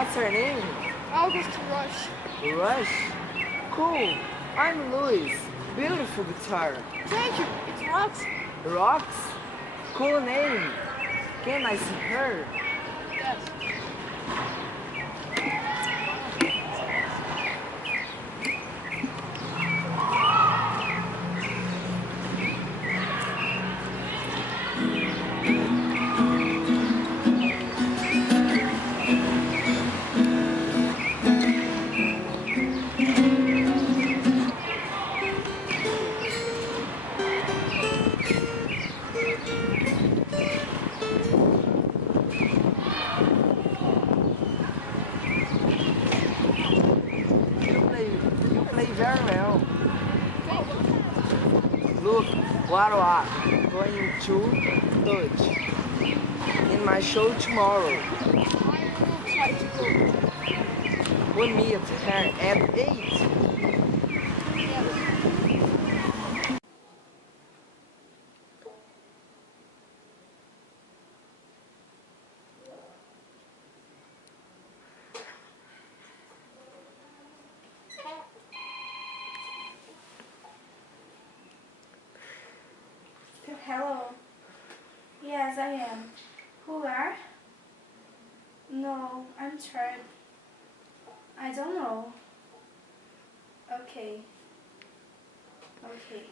What's her name? August Rush. Rush. Cool. I'm Louis. Beautiful guitar. Thank you. It's rocks. Rocks? Cool name. Can I see her? Yes. You play very well. Thank you. Look, what are going to touch in my show tomorrow. I will try to go. We meet her at 8. Yes. Hello. Yes, I am. Who are? No, I'm tired. I don't know. Okay. Okay.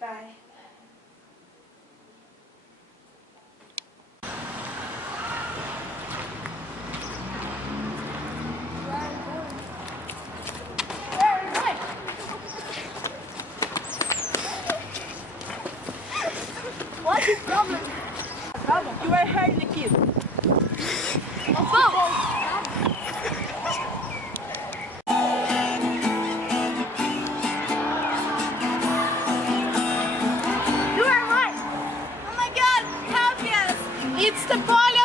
Bye. What's the problem? You are hurting the kid. You are right. Oh my God! Help us! It's the police.